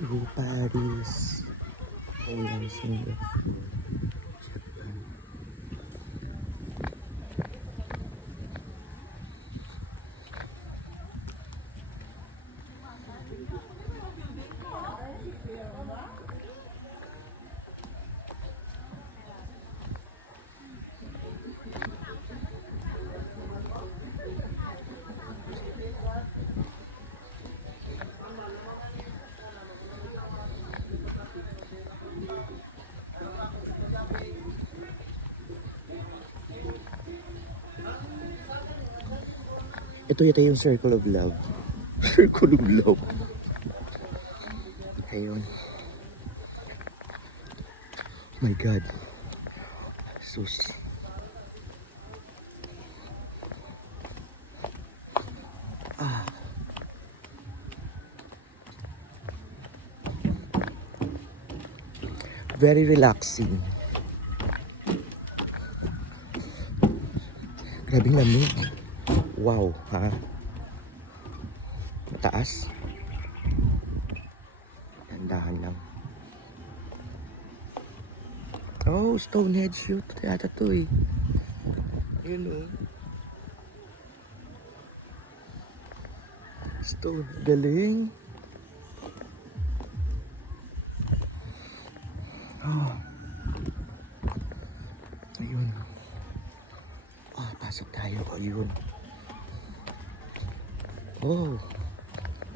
to Paris. Ayan, Singapore. Japan. Ito yata yung Circle of Love. Circle of Love. Ayun. My God. Sus. Ah. Very relaxing. Grabing lamig. Wow, ha? Mataas. Dandahan lang. Oh, Stonehenge shoot. Yata to eh. Yun oh. Stone. Galing. Oh. Ayun. Oh, pasok tayo. Ayun. Oh.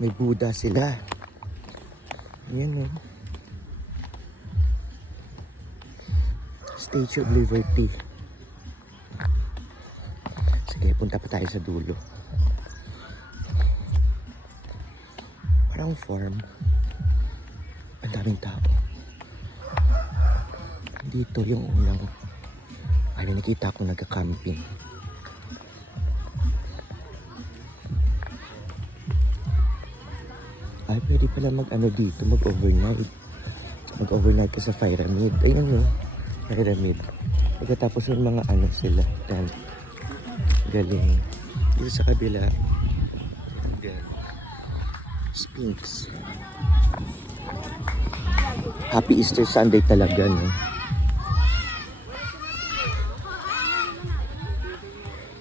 May Buddha sila. Ayan oh. Statue of Liberty. Sige, punta pa tayo sa dulo. Parang farm. Ang daming tao. Dito yung unang nakita ko nagka-camping. Ay, pwede pala mag-ano dito, mag-overnight. Mag-overnight ka sa pyramid. Ayun yun, pyramid. Pagkatapos yung mga ano sila, tent. Galing. Dito sa kabila, galing. Sphinx. Happy Easter Sunday talaga, no?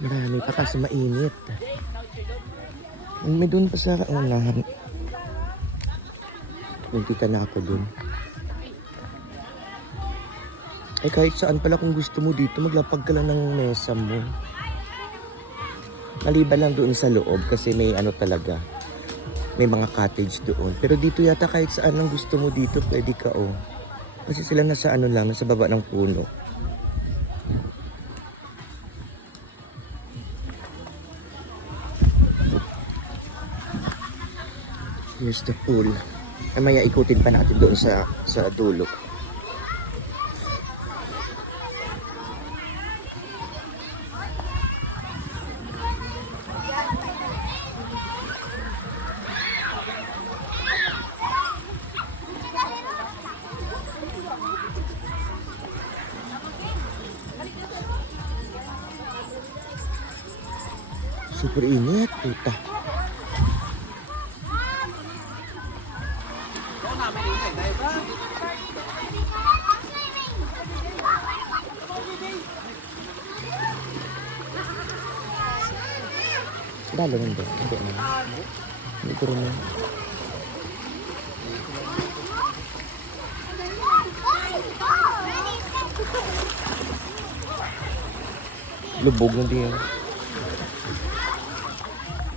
Marami pa kasi mainit. May doon pa sa unahan. Nagkita na ako dun. Ay kahit saan pala kung gusto mo dito, maglapag ka lang ng mesa mo. Maliban lang doon sa loob kasi may ano talaga. May mga cottage doon. Pero dito yata kahit saan ang gusto mo dito, pwede ka oh. Kasi sila nasa ano lang, nasa baba ng puno. Here's the pool. Mamaya ikutin pa natin doon sa dulo. Super init, puta. Dalo nito. Hindi na. Hindi ko rin na. Lubog na din.